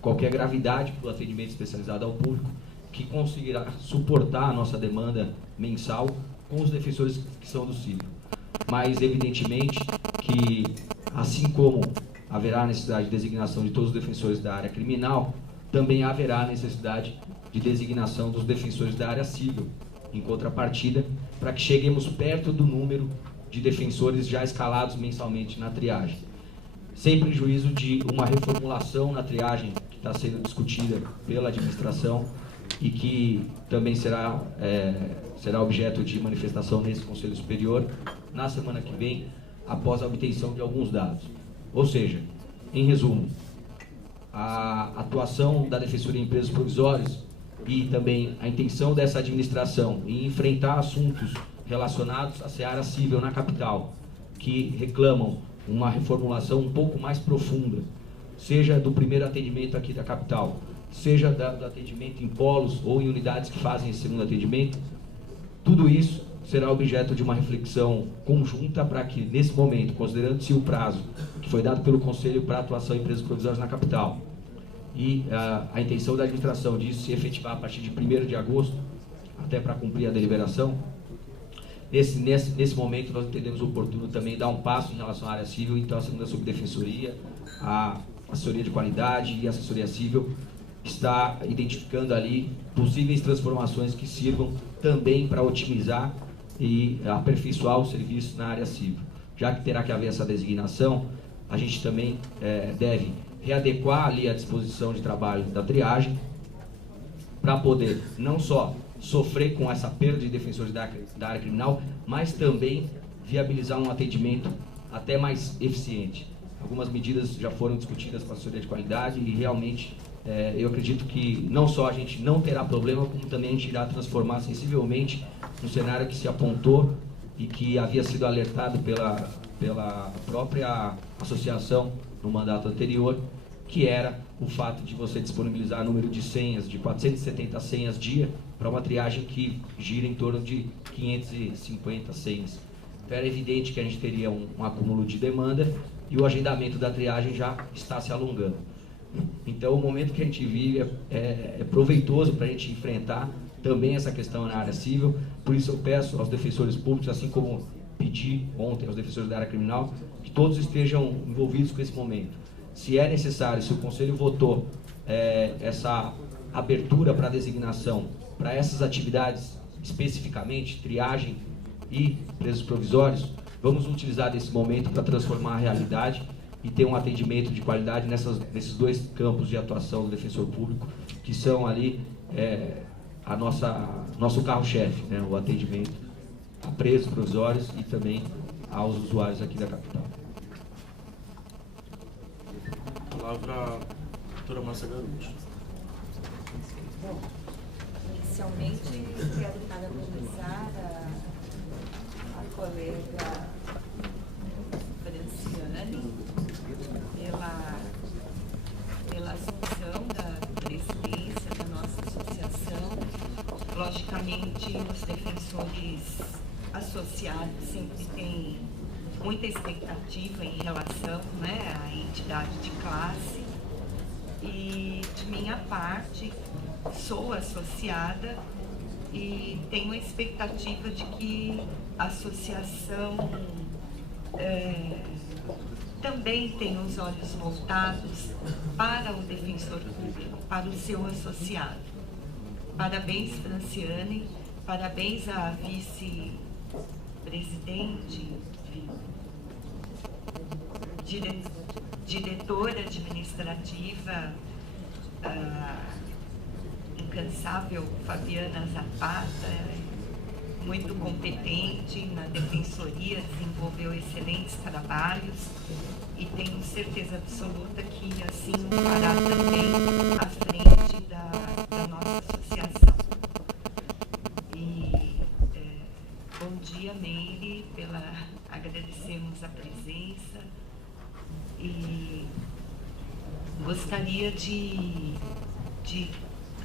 qualquer gravidade para o atendimento especializado ao público, que conseguirá suportar a nossa demanda mensal com os defensores que são do civil. Mas, evidentemente, que assim como haverá necessidade de designação de todos os defensores da área criminal, também haverá necessidade de designação dos defensores da área civil, em contrapartida, para que cheguemos perto do número de defensores já escalados mensalmente na triagem. Sem prejuízo de uma reformulação na triagem que está sendo discutida pela administração e que também será objeto de manifestação nesse Conselho Superior na semana que vem, após a obtenção de alguns dados. Ou seja, em resumo, a atuação da Defensoria em Presos Provisórios e também a intenção dessa administração em enfrentar assuntos relacionados à seara civil na capital, que reclamam uma reformulação um pouco mais profunda, seja do primeiro atendimento aqui da capital, seja do atendimento em polos ou em unidades que fazem esse segundo atendimento, tudo isso será objeto de uma reflexão conjunta para que, nesse momento, considerando-se o prazo que foi dado pelo Conselho para a atuação em presos provisórios na capital e a intenção da administração disso se efetivar a partir de 1º de agosto, até para cumprir a deliberação, nesse momento nós entendemos oportuno também dar um passo em relação à área civil. Então a segunda subdefensoria, a assessoria de qualidade e a assessoria civil está identificando ali possíveis transformações que sirvam também para otimizar e aperfeiçoar o serviço na área civil. Já que terá que haver essa designação, a gente também deve readequar ali a disposição de trabalho da triagem para poder não só sofrer com essa perda de defensores da área criminal, mas também viabilizar um atendimento até mais eficiente. Algumas medidas já foram discutidas com a assessoria de qualidade e realmente eu acredito que não só a gente não terá problema, como também a gente irá transformar sensivelmente um cenário que se apontou e que havia sido alertado pela própria associação no mandato anterior, que era o fato de você disponibilizar número de senhas, de 470 senhas dia, para uma triagem que gira em torno de 550 senhas. Então era evidente que a gente teria um acúmulo de demanda e o agendamento da triagem já está se alongando. Então o momento que a gente vive é proveitoso para a gente enfrentar também essa questão na área civil. Por isso eu peço aos defensores públicos, assim como pedi ontem aos defensores da área criminal, que todos estejam envolvidos com esse momento. Se é necessário, se o Conselho votou essa abertura para designação para essas atividades especificamente, triagem e presos provisórios, vamos utilizar desse momento para transformar a realidade e ter um atendimento de qualidade nesses dois campos de atuação do defensor público, que são ali nosso carro-chefe, né, o atendimento a presos provisórios e também aos usuários aqui da capital. A palavra a doutora Márcia Garuti. Bom, inicialmente quero parabenizar a colega Franciane pela assunção da presidência da nossa associação. Logicamente, os defensores associados sempre têm muita expectativa em relação, né, à entidade de classe. E, de minha parte, sou associada e tenho a expectativa de que a associação também tenha os olhos voltados para o defensor público, para o seu associado. Parabéns, Franciane, parabéns à vice-presidente, diretora administrativa, incansável Fabiana Zapata, muito competente na defensoria, desenvolveu excelentes trabalhos e tenho certeza absoluta que assim o fará também à frente da nossa associação. E bom dia, Meire, agradecemos a presença e gostaria de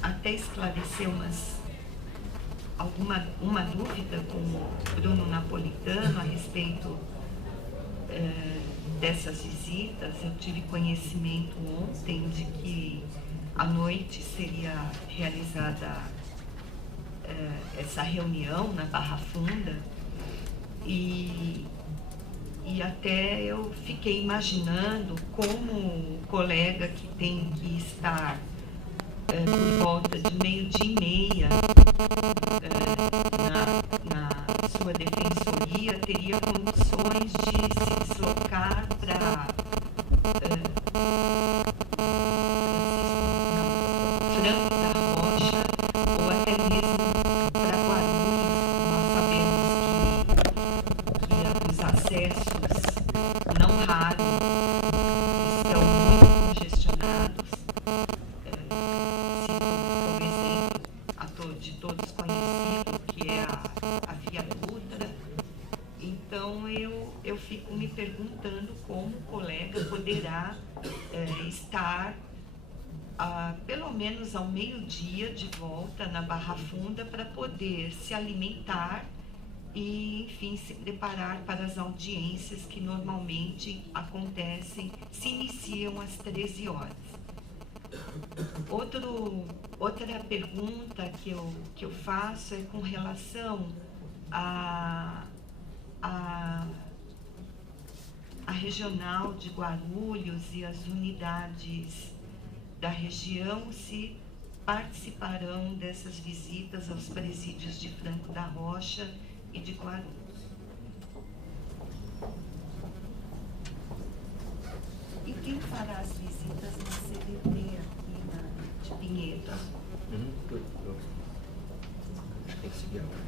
até esclarecer uma dúvida com o Bruno Napolitano a respeito dessas visitas. Eu tive conhecimento ontem de que à noite seria realizada essa reunião na Barra Funda e até eu fiquei imaginando como o colega que tem que estar por volta de 12:30 na sua defensoria teria condições de se deslocar para Franco da Rocha ou até mesmo para Guarulhos. Nós sabemos que os acessos não raros estão muito congestionados. De todos conhecido, que é a Via Dutra. Então eu fico me perguntando como o colega poderá estar pelo menos ao meio-dia de volta na Barra Funda para poder se alimentar e, enfim, se preparar para as audiências que normalmente acontecem, se iniciam às 13 horas. Outra pergunta que eu faço é com relação à regional de Guarulhos e as unidades da região, se participarão dessas visitas aos presídios de Franco da Rocha e de Guarulhos. E quem fará as visitas no CDT aqui de Pinheiros? Acho que tem que seguir agora.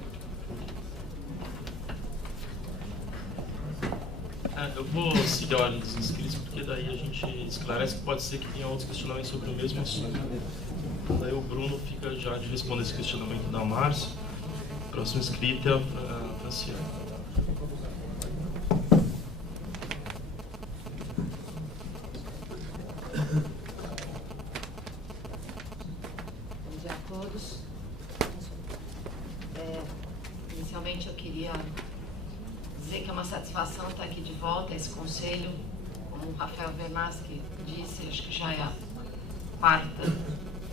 Eu vou seguir a ordem dos inscritos, porque daí a gente esclarece que pode ser que tenha outros questionamentos sobre o mesmo assunto. Daí o Bruno fica já de responder esse questionamento da Márcia. O próximo inscrito é a Franciane. Bom dia a todos. Inicialmente eu queria dizer que é uma satisfação estar aqui de volta a esse conselho. Como o Rafael Vernaschi disse, acho que já é a quarta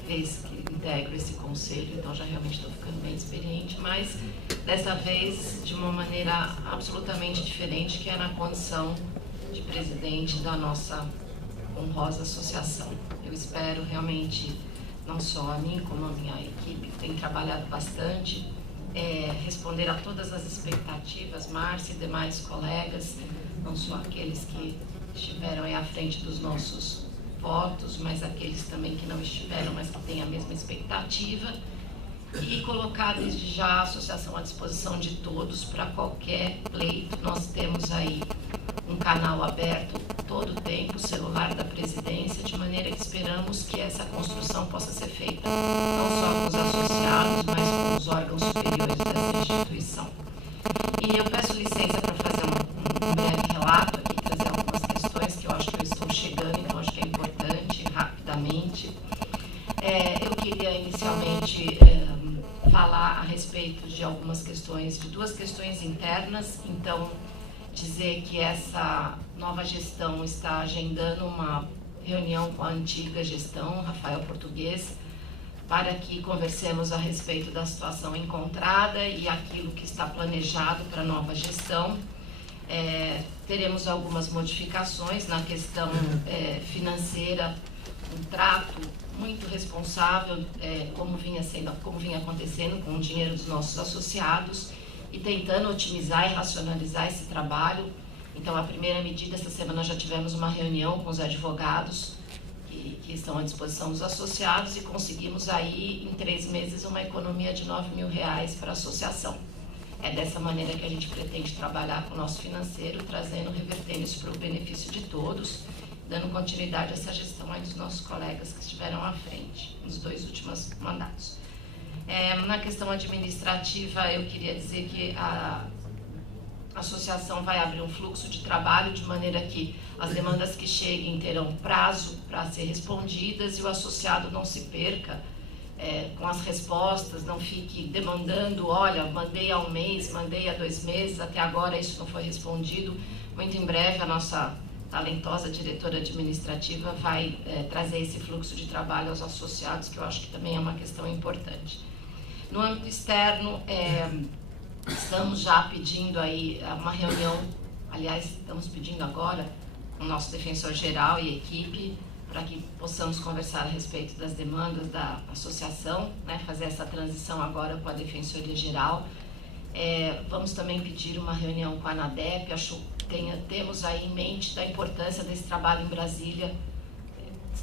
vez que integro esse conselho, então já realmente estou ficando bem experiente, mas dessa vez de uma maneira absolutamente diferente, que é na condição de presidente da nossa honrosa associação. Eu espero realmente, não só a mim, como a minha equipe, que tem trabalhado bastante, responder a todas as expectativas, Márcia e demais colegas, não só aqueles que estiveram aí à frente dos nossos votos, mas aqueles também que não estiveram, mas que têm a mesma expectativa, e colocar desde já a associação à disposição de todos para qualquer pleito. Nós temos aí um canal aberto todo o tempo, o celular da presidência, de maneira que esperamos que essa construção possa ser feita não só com os associados, mas com os órgãos superiores dessa instituição. E eu peço licença para fazer um breve relato aqui, trazer algumas questões que eu acho que eu estou chegando, então acho que é importante, rapidamente. Eu queria inicialmente falar a respeito de algumas questões, de duas questões internas, então dizer que essa nova gestão está agendando uma reunião com a antiga gestão, Rafael Português, para que conversemos a respeito da situação encontrada e aquilo que está planejado para a nova gestão. Teremos algumas modificações na questão financeira, um trato muito responsável, como vinha acontecendo com o dinheiro dos nossos associados, e tentando otimizar e racionalizar esse trabalho. Então, a primeira medida, essa semana já tivemos uma reunião com os advogados que estão à disposição dos associados, e conseguimos aí, em 3 meses, uma economia de R$ 9.000 para a associação. É dessa maneira que a gente pretende trabalhar com o nosso financeiro, revertendo isso para o benefício de todos, dando continuidade a essa gestão aí dos nossos colegas que estiveram à frente nos 2 últimos mandatos. Na questão administrativa, eu queria dizer que a associação vai abrir um fluxo de trabalho de maneira que as demandas que cheguem terão prazo para ser respondidas e o associado não se perca com as respostas, não fique demandando, olha, mandei há 1 mês, mandei há 2 meses, até agora isso não foi respondido. Muito em breve a nossa talentosa diretora administrativa vai trazer esse fluxo de trabalho aos associados, que eu acho que também é uma questão importante. No âmbito externo, estamos já pedindo aí uma reunião, aliás, estamos pedindo agora com o nosso defensor-geral e equipe, para que possamos conversar a respeito das demandas da associação, né, fazer essa transição agora com a Defensoria-Geral. Vamos também pedir uma reunião com a ANADEP, temos aí em mente da importância desse trabalho em Brasília.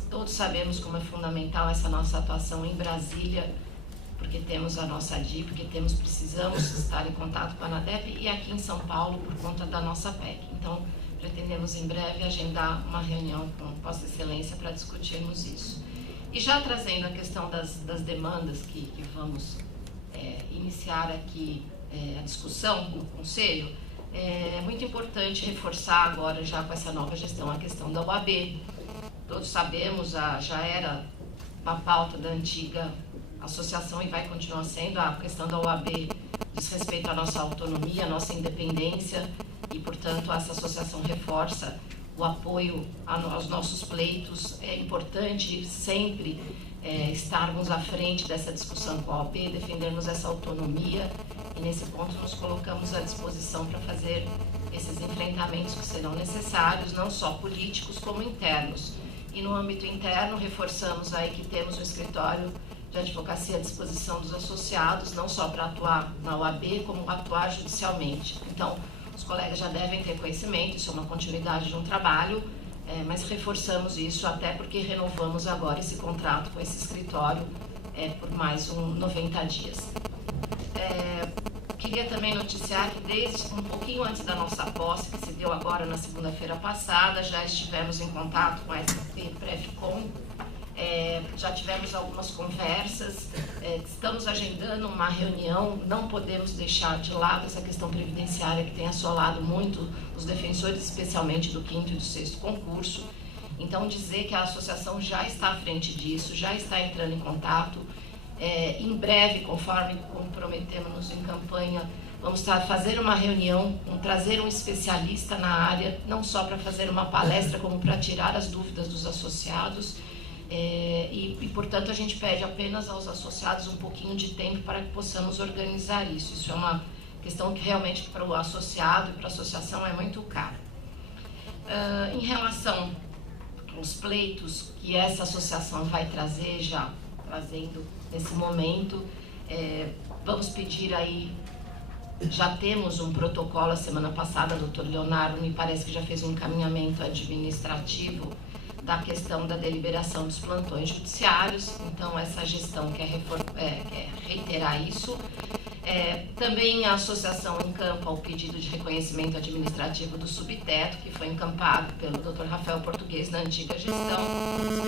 Todos sabemos como é fundamental essa nossa atuação em Brasília, porque temos a nossa DI, porque precisamos estar em contato com a ANADEP, e aqui em São Paulo por conta da nossa PEC. Então, pretendemos em breve agendar uma reunião com Vossa Excelência para discutirmos isso. E já trazendo a questão das demandas que vamos iniciar aqui a discussão no Conselho, é muito importante reforçar agora, já com essa nova gestão, a questão da OAB. Todos sabemos, já era uma pauta da antiga associação e vai continuar sendo, a questão da OAB diz respeito à nossa autonomia, à nossa independência, e, portanto, essa associação reforça o apoio aos nossos pleitos. É importante sempre estarmos à frente dessa discussão com a OAB, defendermos essa autonomia, e nesse ponto nos colocamos à disposição para fazer esses enfrentamentos que serão necessários, não só políticos como internos. E no âmbito interno, reforçamos aí que temos um escritório de advocacia à disposição dos associados, não só para atuar na OAB, como atuar judicialmente. Então, os colegas já devem ter conhecimento, isso é uma continuidade de um trabalho, mas reforçamos isso até porque renovamos agora esse contrato com esse escritório por mais 90 dias. Queria também noticiar que desde um pouquinho antes da nossa posse, que se deu agora na segunda-feira passada, já estivemos em contato com a Previcom, já tivemos algumas conversas, estamos agendando uma reunião, não podemos deixar de lado essa questão previdenciária que tem assolado muito os defensores, especialmente do 5º e do 6º concurso. Então, dizer que a associação já está à frente disso, já está entrando em contato. Em breve, conforme comprometemos em campanha, vamos fazer uma reunião, trazer um especialista na área, não só para fazer uma palestra, como para tirar as dúvidas dos associados. Portanto, a gente pede apenas aos associados um pouquinho de tempo para que possamos organizar isso. Isso é uma questão que realmente para o associado e para a associação é muito cara. Em relação aos pleitos que essa associação vai trazer, já trazendo nesse momento, vamos pedir aí, já temos um protocolo, a semana passada, o doutor Leonardo me parece que já fez um encaminhamento administrativo da questão da deliberação dos plantões judiciários, então essa gestão quer reiterar isso. Também a associação encampa o pedido de reconhecimento administrativo do subteto, que foi encampado pelo Dr. Rafael Português na antiga gestão,